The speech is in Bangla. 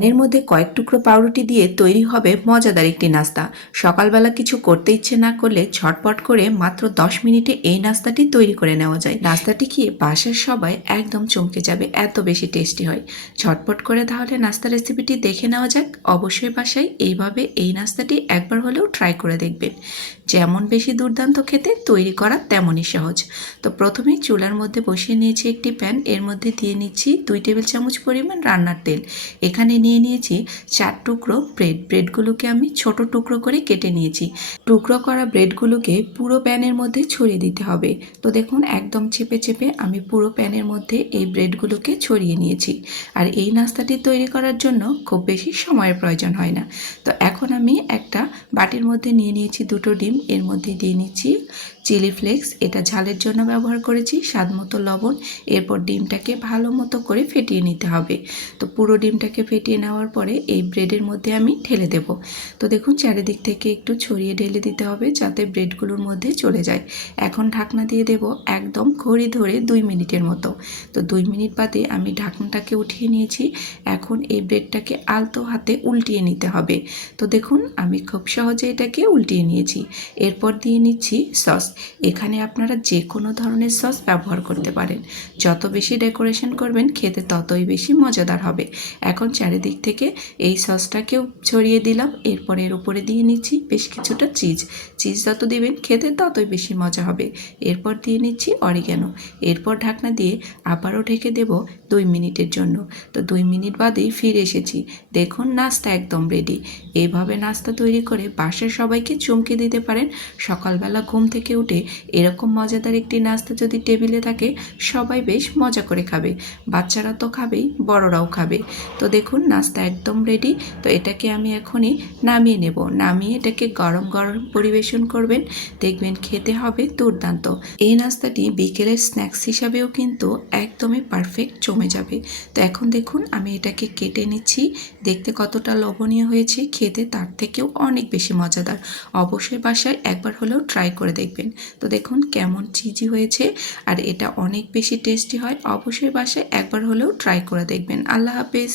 প্যানের মধ্যে কয়েক টুকরো পাউরুটি দিয়ে তৈরি হবে মজাদার একটি নাস্তা। সকালবেলা কিছু করতে ইচ্ছে না করলে ঝটপট করে মাত্র 10 মিনিটে এই নাস্তাটি তৈরি করে নেওয়া যায়। নাস্তাটি খেয়ে বাসার সবাই একদম চমকে যাবে, এত বেশি টেস্টি হয়। ঝটপট করে তাহলে নাস্তা রেসিপিটি দেখে নেওয়া যাক। অবশ্যই বাসায় এইভাবে এই নাস্তাটি একবার হলেও ট্রাই করে দেখবেন। যেমন বেশি দুর্দান্ত খেতে, তৈরি করা তেমনই সহজ। তো প্রথমেই চুলার মধ্যে বসিয়ে নিয়েছি একটি প্যান। এর মধ্যে দিয়ে নিচ্ছি 2 টেবিল চামচ পরিমাণ রান্নার তেল। এখানে নিয়ে নিয়েছি 4 টুকরো ব্রেডগুলোকে আমি ছোট টুকরো করে কেটে নিয়েছি। টুকরো করা ব্রেডগুলোকে পুরো প্যানের মধ্যে ছড়িয়ে দিতে হবে। তো দেখুন, একদম চেপে চেপে আমি পুরো প্যানের মধ্যে এই ব্রেডগুলোকে ছড়িয়ে নিয়েছি। আর এই নাস্তাটি তৈরি করার জন্য খুব বেশি সময়ের প্রয়োজন হয় না। তো এখন আমি একটা বাটির মধ্যে নিয়ে নিয়েছি 2টো ডিম। এর মধ্যে দিয়ে নিচ্ছি চিলি ফ্লেক্স, এটা ঝালের জন্য ব্যবহার করেছি, স্বাদ মতো লবণ। এরপর ডিমটাকে ভালো মতো করে ফেটিয়ে নিতে হবে। তো পুরো ডিমটাকে ফেটিয়ে নেওয়ার পরে এই ব্রেডের মধ্যে আমি ঢেলে দেব। তো দেখুন, চারিদিক থেকে একটু ছড়িয়ে ঢেলে দিতে হবে যাতে ব্রেডগুলোর মধ্যে চলে যায়। এখন ঢাকনা দিয়ে দেব একদম ঘড়ি ধরে 2 মিনিটের মতো। তো 2 মিনিট বাদে আমি ঢাকনাটাকে উঠিয়ে নিয়েছি। এখন এই ব্রেডটাকে আলতো হাতে উল্টিয়ে নিতে হবে। তো দেখুন, আমি খুব সহজে এটাকে উল্টিয়ে নিয়েছি। এরপর দিয়ে নিচ্ছি সস। এখানে আপনারা যে কোনো ধরনের সস ব্যবহার করতে পারেন। যত বেশি ডেকোরেশন করবেন খেতে ততই বেশি মজাদার হবে। এখন চারিদিক থেকে এই সসটাকেও ছড়িয়ে দিলাম। এরপর এর উপরে দিয়ে নিচ্ছি বেশ কিছুটা চিজ। যত দিবেন খেতে ততই বেশি মজা হবে। এরপর দিয়ে নিচ্ছি অরিগ্যানো। এরপর ঢাকনা দিয়ে আবারও ঢেকে দেব 2 মিনিটের জন্য। তো 2 মিনিট বাদেই ফিরে এসেছি। দেখুন, নাস্তা একদম রেডি। এইভাবে নাস্তা তৈরি করে বাসার সবাইকে চমকে দিতে পারেন। সকালবেলা ঘুম থেকে উঠে এরকম মজাদার একটি নাস্তা যদি টেবিলে থাকে, সবাই বেশ মজা করে খাবে। বাচ্চারা তো খাবেই, বড়রাও খাবে। তো দেখুন, নাস্তা একদম রেডি। তো এটাকে আমি এখনই নামিয়ে নেব। নামিয়ে এটাকে গরম গরম পরিবেশন করবেন, দেখবেন খেতে হবে দুর্দান্ত। এই নাস্তাটি বিকেলের স্ন্যাক্স হিসাবেও কিন্তু একদমই পারফেক্ট জমে যাবে। তো এখন দেখুন, আমি এটাকে কেটে নিচ্ছি। দেখতে কতটা লোভনীয় হয়েছে, খেতে তার থেকেও অনেক বেশি মজাদার। অবশ্যই বাসায় একবার হলেও ট্রাই করে দেখবেন। তো দেখুন কেমন চিজি হয়েছে, আর এটা অনেক বেশি টেস্টি হয়। অবশ্যই বাসায় একবার হলেও ট্রাই করে দেখবেন। আল্লাহ হাফেজ।